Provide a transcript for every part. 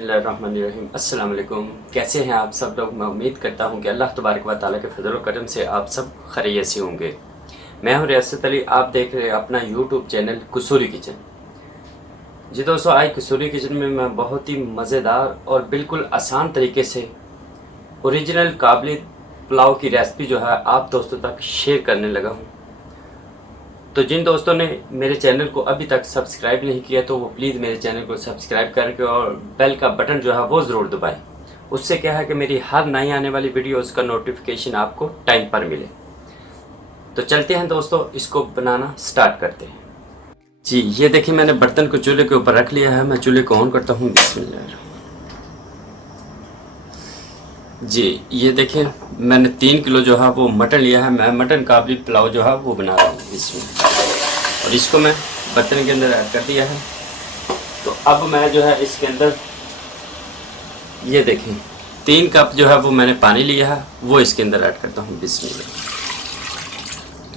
बिस्मिल्लाहिर्रहमानिर्रहीम। अस्सलाम वालेकुम। कैसे हैं आप सब लोग? मैं उम्मीद करता हूं कि अल्लाह तबारक व तआला के फजल व करम से आप सब खैरियत से होंगे। मैं हूं रियासत अली, आप देख रहे हैं अपना यूट्यूब चैनल कसूरी किचन। जी दोस्तों, आज कसूरी किचन में मैं बहुत ही मज़ेदार और बिल्कुल आसान तरीके से ओरिजिनल काबली पुलाव की रेसिपी जो है आप दोस्तों तक शेयर करने लगा हूँ। तो जिन दोस्तों ने मेरे चैनल को अभी तक सब्सक्राइब नहीं किया तो वो प्लीज़ मेरे चैनल को सब्सक्राइब करके और बेल का बटन जो है वो ज़रूर दबाएं। उससे क्या है कि मेरी हर नई आने वाली वीडियोस का नोटिफिकेशन आपको टाइम पर मिले। तो चलते हैं दोस्तों, इसको बनाना स्टार्ट करते हैं। जी ये देखिए, मैंने बर्तन को चूल्हे के ऊपर रख लिया है। मैं चूल्हे को ऑन करता हूँ। बिस्मिल्लाह। जी ये देखिए, मैंने 3 किलो जो है वो मटन लिया है। मैं मटन काबली पुलाव जो है वो बना रहा हूँ इसमें, और इसको मैं बर्तन के अंदर ऐड कर दिया है। तो अब मैं जो है इसके अंदर ये देखें 3 कप जो है वो मैंने पानी लिया है, वो इसके अंदर ऐड करता हूँ बिस्मिल्लाह।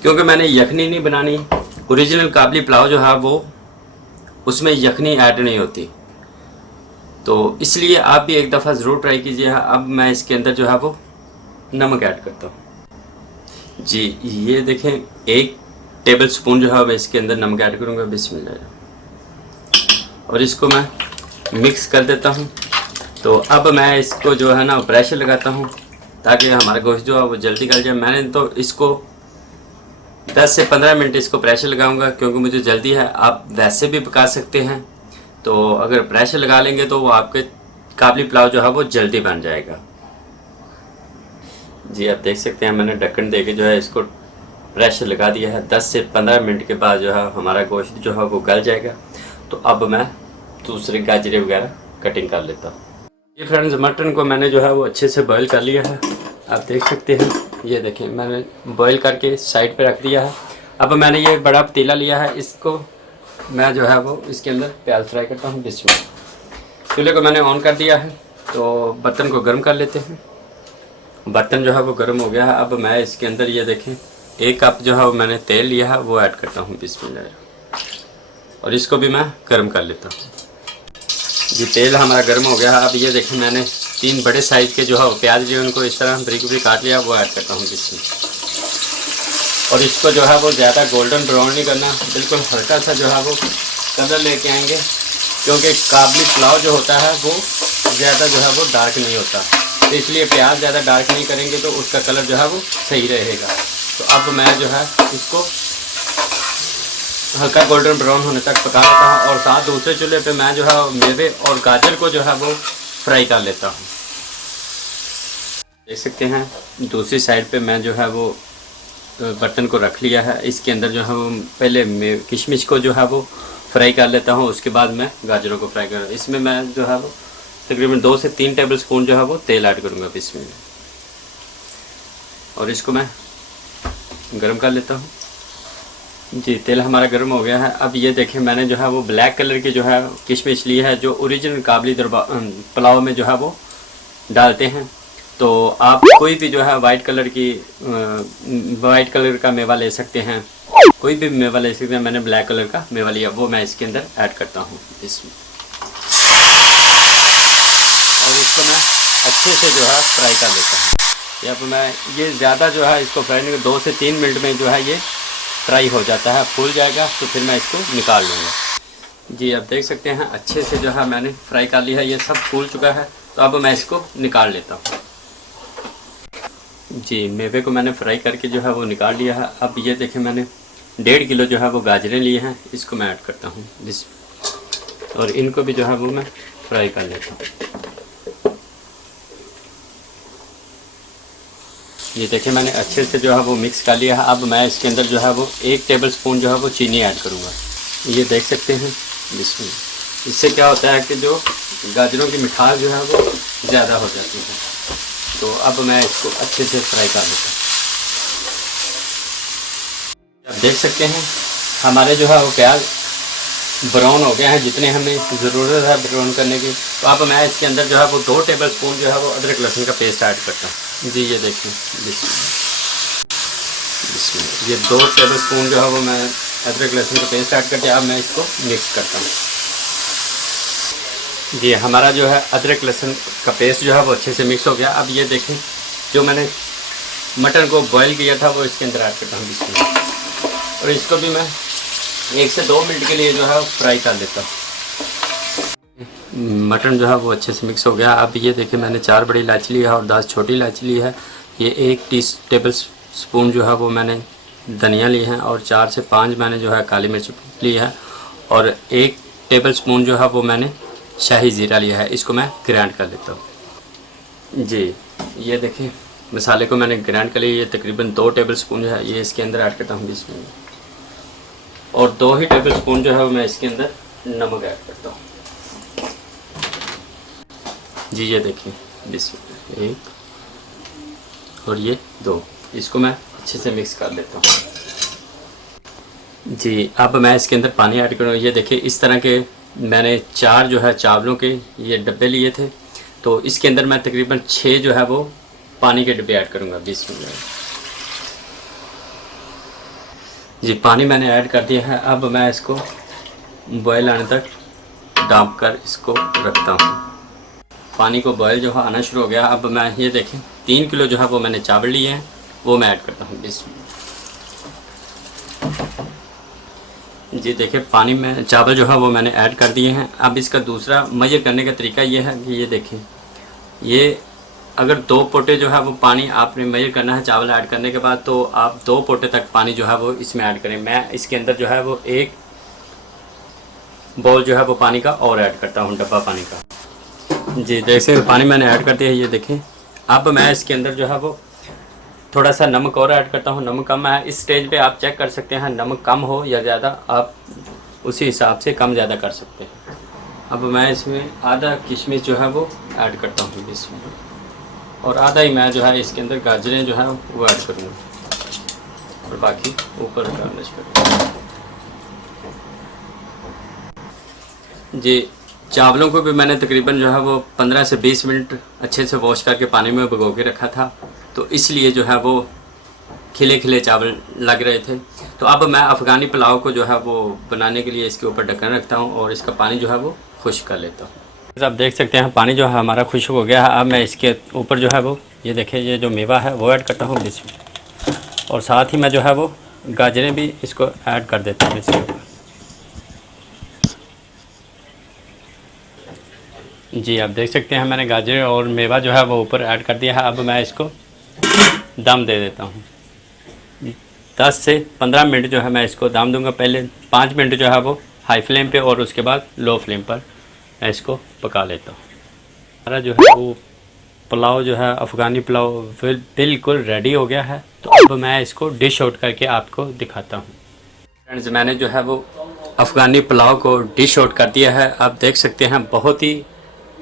क्योंकि मैंने यखनी नहीं बनानी, ओरिजिनल काबली पुलाव जो है वो उसमें यखनी ऐड नहीं होती, तो इसलिए आप भी एक दफ़ा ज़रूर ट्राई कीजिए। अब मैं इसके अंदर जो है वो नमक ऐड करता हूँ। जी ये देखें, 1 टेबल स्पून जो है मैं इसके अंदर नमक ऐड करूँगा बिस्मिल्लाह, और इसको मैं मिक्स कर देता हूँ। तो अब मैं इसको जो है ना प्रेशर लगाता हूँ ताकि हमारा गोश्त जो है वो जल्दी गल जाए। मैंने तो इसको 10 से 15 मिनट इसको प्रेशर लगाऊंगा क्योंकि मुझे जल्दी है। आप वैसे भी पका सकते हैं, तो अगर प्रेशर लगा लेंगे तो वो आपके काबली पुलाव जो है वो जल्दी बन जाएगा। जी आप देख सकते हैं, मैंने ढक्कन दे के जो है इसको प्रेशर लगा दिया है। 10 से 15 मिनट के बाद जो है हमारा गोश्त जो है वो गल जाएगा। तो अब मैं दूसरे गाजरे वगैरह कटिंग कर लेता हूँ। ये फ्रेंड्स, मटन को मैंने जो है वो अच्छे से बॉईल कर लिया है। आप देख सकते हैं, ये देखें मैंने बॉईल करके साइड पे रख दिया है। अब मैंने ये बड़ा पतीला लिया है, इसको मैं जो है वो इसके अंदर प्याज फ्राई करता हूँ। बिस्मिल्लाह। चूल्हे को मैंने ऑन कर दिया है, तो बर्तन को गर्म कर लेते हैं। बर्तन जो है वो गर्म हो गया है। अब मैं इसके अंदर ये देखें 1 कप जो है वो मैंने तेल लिया है, वो ऐड करता हूँ बिस्मिल्लाह, और इसको भी मैं गर्म कर लेता हूँ। जी तेल हमारा गर्म हो गया है। अब ये देखें, मैंने 3 बड़े साइज़ के जो है प्याज लिए उनको इस तरह बारीक बारीक काट लिया, वो ऐड करता हूँ बिस्मिल्लाह। और इसको जो है वो ज़्यादा गोल्डन ब्राउन नहीं करना, बिल्कुल हल्का सा जो है वो कलर लेके आएंगे, क्योंकि काबली पुलाव जो होता है वो ज़्यादा जो है वो डार्क नहीं होता, तो इसलिए प्याज ज़्यादा डार्क नहीं करेंगे तो उसका कलर जो है वो सही रहेगा। तो अब मैं जो है इसको हल्का गोल्डन ब्राउन होने तक पका लेता हूँ, और साथ दूसरे चूल्हे पे मैं जो है मेवे और गाजर को जो है वो फ्राई कर लेता हूँ। देख सकते हैं, दूसरी साइड पे मैं जो है वो बर्तन को रख लिया है। इसके अंदर जो है वो पहले मैं किशमिश को जो है वो फ्राई कर लेता हूँ, उसके बाद मैं गाजरों को फ्राई कर। इसमें मैं जो है वो तकरीबन 2 से 3 टेबल स्पून जो है वो तेल ऐड करूँगा इसमें, और इसको मैं गर्म कर लेता हूँ। जी तेल हमारा गर्म हो गया है। अब ये देखें, मैंने जो है वो ब्लैक कलर की जो है किशमिश ली है, जो ओरिजिनल काबली पुलाव में जो है वो डालते हैं। तो आप कोई भी जो है वाइट कलर का मेवा ले सकते हैं, कोई भी मेवा ले सकते हैं। मैंने ब्लैक कलर का मेवा लिया, वो मैं इसके अंदर ऐड करता हूँ इसमें, और इसको मैं अच्छे से जो है फ्राई कर लेता हूँ। अब मैं ये ज़्यादा जो है इसको फ्राई नहीं, 2 से 3 मिनट में जो है ये फ्राई हो जाता है, फूल जाएगा, तो फिर मैं इसको निकाल लूँगा। जी आप देख सकते हैं, अच्छे से जो है मैंने फ्राई कर लिया है, ये सब फूल चुका है। तो अब मैं इसको निकाल लेता हूँ। जी मेवे को मैंने फ्राई करके जो है वो निकाल लिया है। अब ये देखें, मैंने 1.5 किलो जो है वो गाजरें लिए हैं, इसको मैं ऐड करता हूँ और इनको भी जो है वो मैं फ्राई कर लेता हूँ। ये देखिए, मैंने अच्छे से जो है वो मिक्स कर लिया है। अब मैं इसके अंदर जो है वो 1 टेबल स्पून जो है वो चीनी ऐड करूँगा। ये देख सकते हैं इसमें, इससे क्या होता है कि जो गाजरों की मिठास जो है वो ज़्यादा हो जाती है। तो अब मैं इसको अच्छे से फ्राई कर लेता हूँ। आप देख सकते हैं, हमारे जो है वो प्याज ब्राउन हो गए हैं, जितने हमें ज़रूरत है ब्राउन करने की। तो अब मैं इसके अंदर जो है वो 2 टेबल स्पून जो है वो अदरक लहसुन का पेस्ट ऐड करता हूँ। जी ये देखिए, ये 2 टेबल स्पून जो है वो मैं अदरक लहसुन का पेस्ट ऐड करके अब मैं इसको मिक्स करता हूँ। जी हमारा जो है अदरक लहसुन का पेस्ट जो है वो अच्छे से मिक्स हो गया। अब ये देखें जो मैंने मटन को बॉईल किया था वो इसके अंदर ऐड करता हूँ इसमें, और इसको भी मैं 1 से 2 मिनट के लिए जो है फ्राई कर लेता हूँ। मटन जो है वो अच्छे से मिक्स हो गया। अब ये देखिए मैंने 4 बड़ी इलायची ली है और 10 छोटी इलायची ली है। ये 1 टेबल स्पून जो है वो मैंने धनिया ली है, और 4 से 5 मैंने जो है काली मिर्च ली है, और 1 टेबल स्पून जो है वो मैंने शाही ज़ीरा लिया है। इसको मैं ग्राइंड कर लेता हूँ। जी ये देखिए मसाले को मैंने ग्राइंड कर लिया। ये तकरीबन 2 टेबल स्पून जो है ये इसके अंदर ऐड करता हूँ इसमें, और 2 ही टेबल स्पून जो है वो मैं इसके अंदर नमक ऐड करता हूँ। जी ये देखिए 1 और ये 2, इसको मैं अच्छे से मिक्स कर लेता हूँ। जी अब मैं इसके अंदर पानी ऐड करूँगा। ये देखिए इस तरह के मैंने 4 जो है चावलों के ये डब्बे लिए थे, तो इसके अंदर मैं तकरीबन 6 जो है वो पानी के डब्बे ऐड करूँगा। बिस्मिल्लाह। जी पानी मैंने ऐड कर दिया है। अब मैं इसको बॉयल आने तक डाँप कर इसको रखता हूँ। पानी को बॉयल जो है आना शुरू हो गया। अब मैं ये देखें 3 किलो जो है वो मैंने चावल लिए हैं वो मैं ऐड करता हूँ इसमें। जी देखिए पानी में चावल जो है वो मैंने ऐड कर दिए हैं। अब इसका दूसरा मेजर करने का तरीका ये है कि ये देखें, ये अगर 2 पोटे जो है वो पानी आपने मेजर करना है चावल ऐड करने के बाद, तो आप 2 पोटे तक पानी जो है वो इसमें ऐड करें। मैं इसके अंदर जो है वो 1 बाउल जो है वो पानी का और ऐड करता हूँ, डब्बा पानी का। जी जैसे पानी मैंने ऐड कर दिया है, ये देखें। अब मैं इसके अंदर जो है वो थोड़ा सा नमक और ऐड करता हूँ। नमक कम है, इस स्टेज पे आप चेक कर सकते हैं, नमक कम हो या ज़्यादा आप उसी हिसाब से कम ज़्यादा कर सकते हैं। अब मैं इसमें आधा किशमिश जो है वो ऐड करता हूँ इसमें, और आधा ही मैं जो है इसके अंदर गाजरें जो है वो ऐड करूँगा, और बाकी ऊपर गार्निश करूँगा। जी चावलों को भी मैंने तकरीबन जो है वो 15 से 20 मिनट अच्छे से वॉश करके पानी में भिगो के रखा था, तो इसलिए जो है वो खिले खिले चावल लग रहे थे। तो अब मैं अफ़गानी पुलाव को जो है वो बनाने के लिए इसके ऊपर ढक्कन रखता हूँ और इसका पानी जो है वो खुश्क कर लेता हूँ। आप देख सकते हैं पानी जो है हमारा खुश्क हो गया है। अब मैं इसके ऊपर जो है वो ये देखिए ये जो मेवा है वो ऐड करता हूँ इसमें, और साथ ही मैं जो है वो गाजरें भी इसको ऐड कर देता हूँ इसके ऊपर। जी आप देख सकते हैं मैंने गाजर और मेवा जो है वो ऊपर ऐड कर दिया है। अब मैं इसको दम दे देता हूँ। 10 से 15 मिनट जो है मैं इसको दम दूंगा। पहले 5 मिनट जो है वो हाई फ्लेम पे और उसके बाद लो फ्लेम पर मैं इसको पका लेता हूँ। हमारा जो है वो पुलाव जो है अफ़गानी पुलाव बिल्कुल रेडी हो गया है। तो अब मैं इसको डिश आउट करके आपको दिखाता हूँ। फ्रेंड्स मैंने जो है वो अफ़गानी पुलाव को डिश आउट कर दिया है। आप देख सकते हैं बहुत ही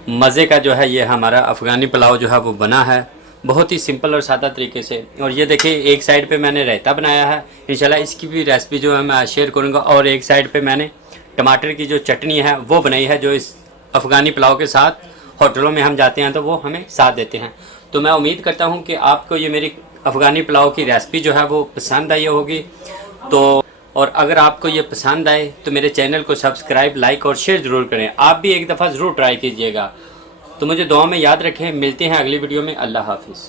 मज़े का जो है ये हमारा अफ़गानी पुलाव जो है वो बना है, बहुत ही सिंपल और सादा तरीके से। और ये देखिए एक साइड पे मैंने रायता बनाया है, इंशाल्लाह इसकी भी रेसिपी जो है मैं शेयर करूँगा। और एक साइड पे मैंने टमाटर की जो चटनी है वो बनाई है, जो इस अफ़गानी पुलाव के साथ होटलों में हम जाते हैं तो वो हमें साथ देते हैं। तो मैं उम्मीद करता हूँ कि आपको ये मेरी अफ़गानी पुलाव की रेसिपी जो है वो पसंद आई होगी। तो और अगर आपको ये पसंद आए तो मेरे चैनल को सब्सक्राइब, लाइक और शेयर ज़रूर करें। आप भी एक दफ़ा ज़रूर ट्राई कीजिएगा। तो मुझे दुआ में याद रखें। मिलते हैं अगली वीडियो में। अल्लाह हाफिज़।